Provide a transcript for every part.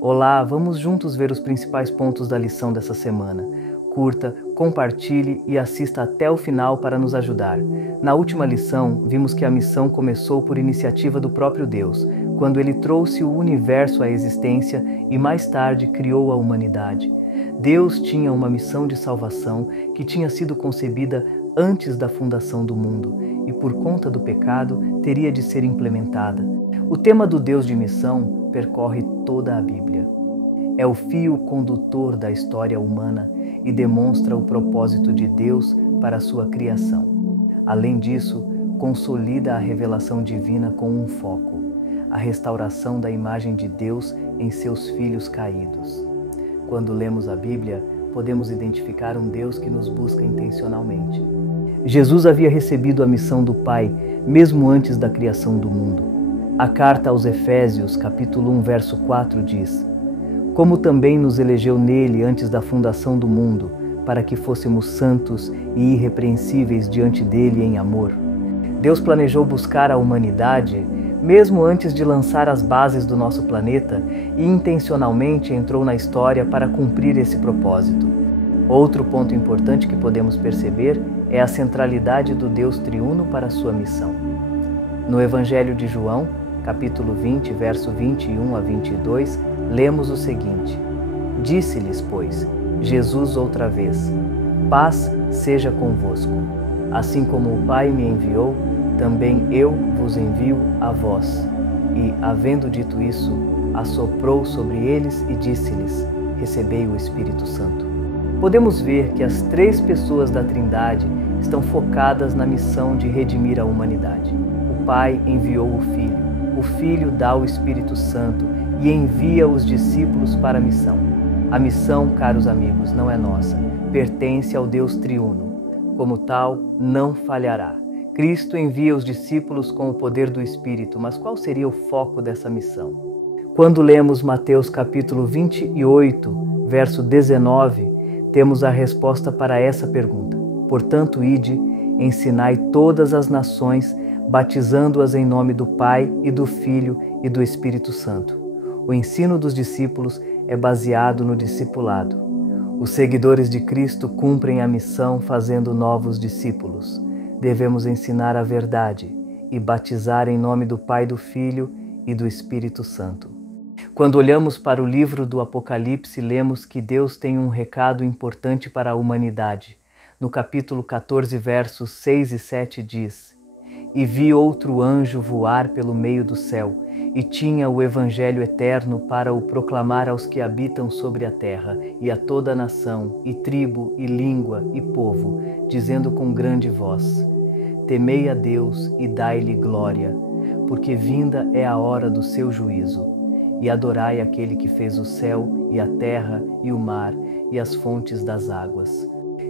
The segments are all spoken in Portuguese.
Olá, vamos juntos ver os principais pontos da lição dessa semana. Curta, compartilhe e assista até o final para nos ajudar. Na última lição, vimos que a missão começou por iniciativa do próprio Deus, quando Ele trouxe o universo à existência e mais tarde criou a humanidade. Deus tinha uma missão de salvação que tinha sido concebida antes da fundação do mundo e, por conta do pecado, teria de ser implementada. O tema do Deus de missão percorre toda a Bíblia. É o fio condutor da história humana e demonstra o propósito de Deus para a sua criação. Além disso, consolida a revelação divina com um foco: a restauração da imagem de Deus em seus filhos caídos. Quando lemos a Bíblia, podemos identificar um Deus que nos busca intencionalmente. Jesus havia recebido a missão do Pai, mesmo antes da criação do mundo. A carta aos Efésios, capítulo 1, verso 4, diz: como também nos elegeu nele antes da fundação do mundo, para que fôssemos santos e irrepreensíveis diante dele em amor. Deus planejou buscar a humanidade mesmo antes de lançar as bases do nosso planeta e intencionalmente entrou na história para cumprir esse propósito. Outro ponto importante que podemos perceber é a centralidade do Deus triuno para a sua missão. No Evangelho de João, capítulo 20, verso 21 a 22, lemos o seguinte: disse-lhes, pois, Jesus outra vez: paz seja convosco. Assim como o Pai me enviou, também eu vos envio a vós. E, havendo dito isso, assoprou sobre eles e disse-lhes: recebei o Espírito Santo. Podemos ver que as três pessoas da Trindade estão focadas na missão de redimir a humanidade. O Pai enviou o Filho dá o Espírito Santo e envia os discípulos para a missão. A missão, caros amigos, não é nossa, pertence ao Deus triuno. Como tal, não falhará. Cristo envia os discípulos com o poder do Espírito, mas qual seria o foco dessa missão? Quando lemos Mateus capítulo 28, verso 19, temos a resposta para essa pergunta. Portanto, ide, ensinai todas as nações, batizando-as em nome do Pai e do Filho e do Espírito Santo. O ensino dos discípulos é baseado no discipulado. Os seguidores de Cristo cumprem a missão fazendo novos discípulos. Devemos ensinar a verdade e batizar em nome do Pai, do Filho e do Espírito Santo. Quando olhamos para o livro do Apocalipse, lemos que Deus tem um recado importante para a humanidade. No capítulo 14, versos 6 e 7 diz: e vi outro anjo voar pelo meio do céu, e tinha o Evangelho eterno para o proclamar aos que habitam sobre a terra, e a toda nação, e tribo, e língua, e povo, dizendo com grande voz: temei a Deus e dai-lhe glória, porque vinda é a hora do seu juízo, e adorai aquele que fez o céu, e a terra, e o mar, e as fontes das águas.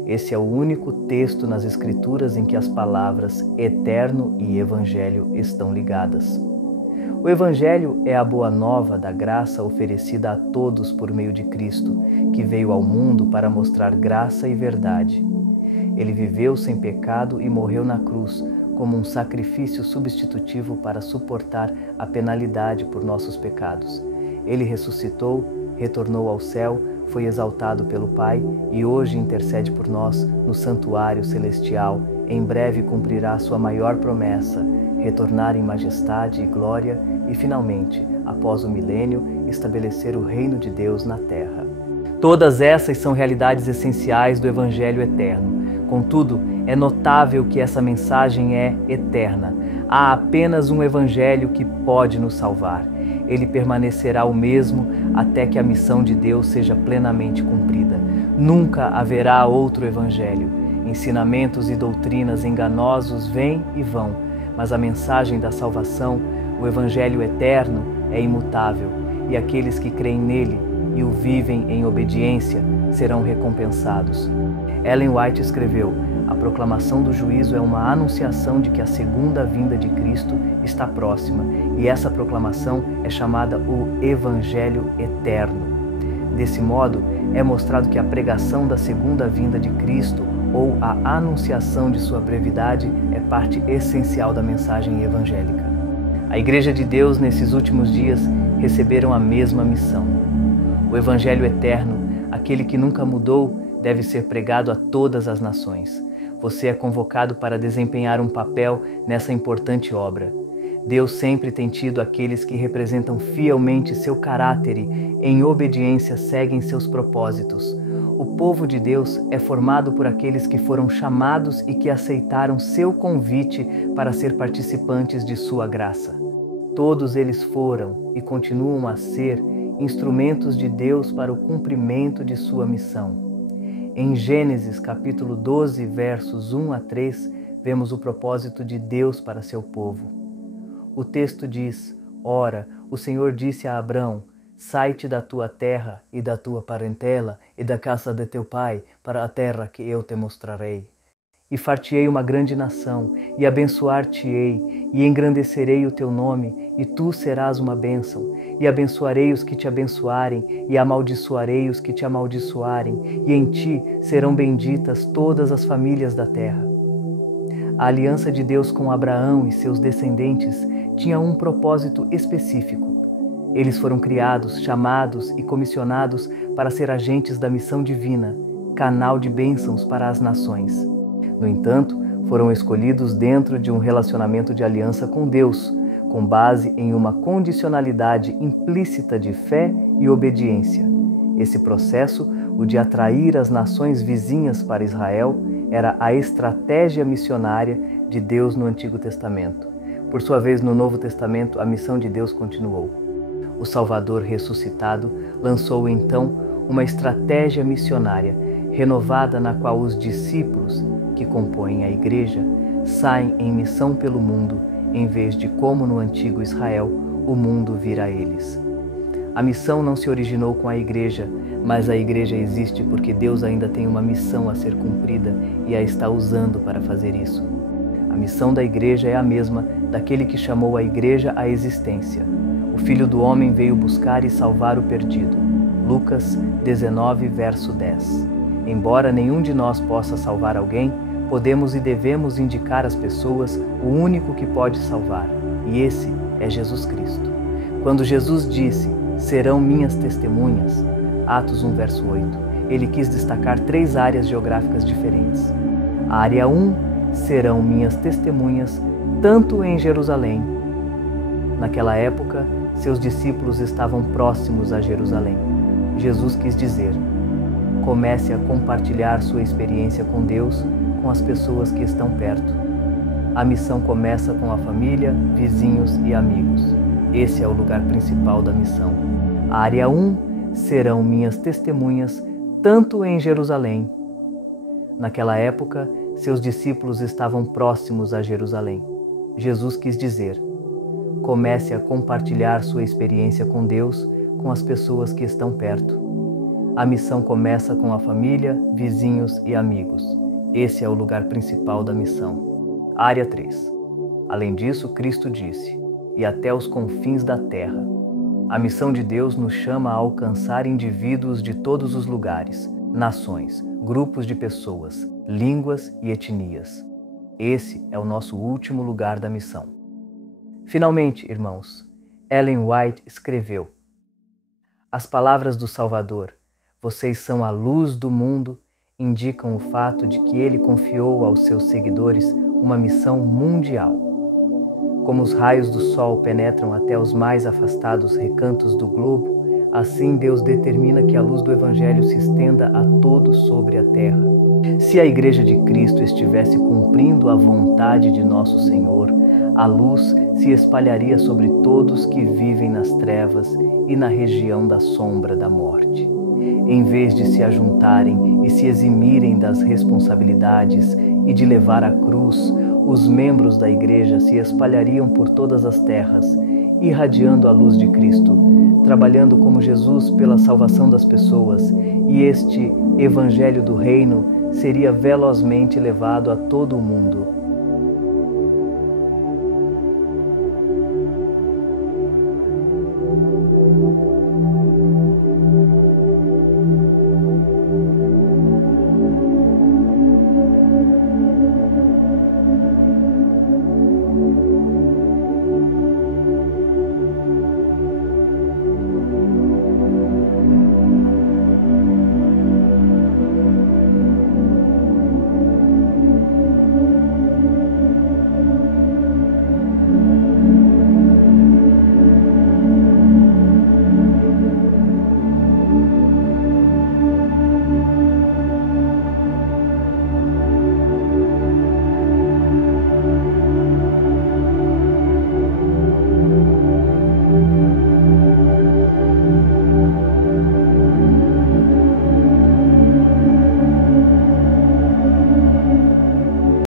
Esse é o único texto nas Escrituras em que as palavras eterno e evangelho estão ligadas. O evangelho é a boa nova da graça oferecida a todos por meio de Cristo, que veio ao mundo para mostrar graça e verdade. Ele viveu sem pecado e morreu na cruz como um sacrifício substitutivo para suportar a penalidade por nossos pecados. Ele ressuscitou, retornou ao céu, foi exaltado pelo Pai e hoje intercede por nós no santuário celestial. Em breve cumprirá sua maior promessa, retornar em majestade e glória e, finalmente, após o milênio, estabelecer o reino de Deus na terra. Todas essas são realidades essenciais do Evangelho eterno. Contudo, é notável que essa mensagem é eterna. Há apenas um Evangelho que pode nos salvar. Ele permanecerá o mesmo até que a missão de Deus seja plenamente cumprida. Nunca haverá outro Evangelho. Ensinamentos e doutrinas enganosos vêm e vão, mas a mensagem da salvação, o Evangelho eterno, é imutável, e aqueles que creem nele e o vivem em obediência serão recompensados. Ellen White escreveu: a proclamação do juízo é uma anunciação de que a segunda vinda de Cristo está próxima, e essa proclamação é chamada o Evangelho Eterno. Desse modo, é mostrado que a pregação da segunda vinda de Cristo ou a anunciação de sua brevidade é parte essencial da mensagem evangélica. A Igreja de Deus, nesses últimos dias, receberam a mesma missão. O Evangelho eterno, aquele que nunca mudou, deve ser pregado a todas as nações. Você é convocado para desempenhar um papel nessa importante obra. Deus sempre tem tido aqueles que representam fielmente seu caráter e, em obediência, seguem seus propósitos. O povo de Deus é formado por aqueles que foram chamados e que aceitaram seu convite para ser participantes de sua graça. Todos eles foram e continuam a ser instrumentos de Deus para o cumprimento de sua missão. Em Gênesis capítulo 12, versos 1 a 3, vemos o propósito de Deus para seu povo. O texto diz: Ora, o Senhor disse a Abrão: Sai-te da tua terra e da tua parentela e da casa de teu pai para a terra que eu te mostrarei. E far-te-ei uma grande nação, e abençoar-te-ei, e engrandecerei o teu nome, e tu serás uma bênção. E abençoarei os que te abençoarem, e amaldiçoarei os que te amaldiçoarem, e em ti serão benditas todas as famílias da terra. A aliança de Deus com Abraão e seus descendentes tinha um propósito específico. Eles foram criados, chamados e comissionados para ser agentes da missão divina, canal de bênçãos para as nações. No entanto, foram escolhidos dentro de um relacionamento de aliança com Deus, com base em uma condicionalidade implícita de fé e obediência. Esse processo, o de atrair as nações vizinhas para Israel, era a estratégia missionária de Deus no Antigo Testamento. Por sua vez, no Novo Testamento, a missão de Deus continuou. O Salvador ressuscitado lançou então uma estratégia missionária renovada na qual os discípulos, que compõem a Igreja, saem em missão pelo mundo, em vez de, como no antigo Israel, o mundo vir a eles. A missão não se originou com a Igreja, mas a Igreja existe porque Deus ainda tem uma missão a ser cumprida e a está usando para fazer isso. A missão da Igreja é a mesma daquele que chamou a Igreja à existência. O Filho do Homem veio buscar e salvar o perdido. Lucas 19, verso 10. Embora nenhum de nós possa salvar alguém, podemos e devemos indicar às pessoas o único que pode salvar, e esse é Jesus Cristo. Quando Jesus disse: serão minhas testemunhas, Atos 1, verso 8, ele quis destacar 3 áreas geográficas diferentes. A área 1, serão minhas testemunhas, tanto em Jerusalém. Naquela época, seus discípulos estavam próximos a Jerusalém. Jesus quis dizer: comece a compartilhar sua experiência com Deus com as pessoas que estão perto. A missão começa com a família, vizinhos e amigos. Esse é o lugar principal da missão. A área 1, serão minhas testemunhas, tanto em Jerusalém. Naquela época, seus discípulos estavam próximos a Jerusalém. Jesus quis dizer: comece a compartilhar sua experiência com Deus com as pessoas que estão perto. A missão começa com a família, vizinhos e amigos. Esse é o lugar principal da missão. Área 3. Além disso, Cristo disse: e até os confins da terra. A missão de Deus nos chama a alcançar indivíduos de todos os lugares, nações, grupos de pessoas, línguas e etnias. Esse é o nosso último lugar da missão. Finalmente, irmãos, Ellen White escreveu: as palavras do Salvador, vocês são a luz do mundo, indicam o fato de que ele confiou aos seus seguidores uma missão mundial. Como os raios do sol penetram até os mais afastados recantos do globo, assim Deus determina que a luz do Evangelho se estenda a todos sobre a terra. Se a Igreja de Cristo estivesse cumprindo a vontade de nosso Senhor, a luz se espalharia sobre todos que vivem nas trevas e na região da sombra da morte. Em vez de se ajuntarem e se eximirem das responsabilidades e de levar a cruz, os membros da Igreja se espalhariam por todas as terras, irradiando a luz de Cristo, trabalhando como Jesus pela salvação das pessoas, e este Evangelho do Reino seria velozmente levado a todo o mundo,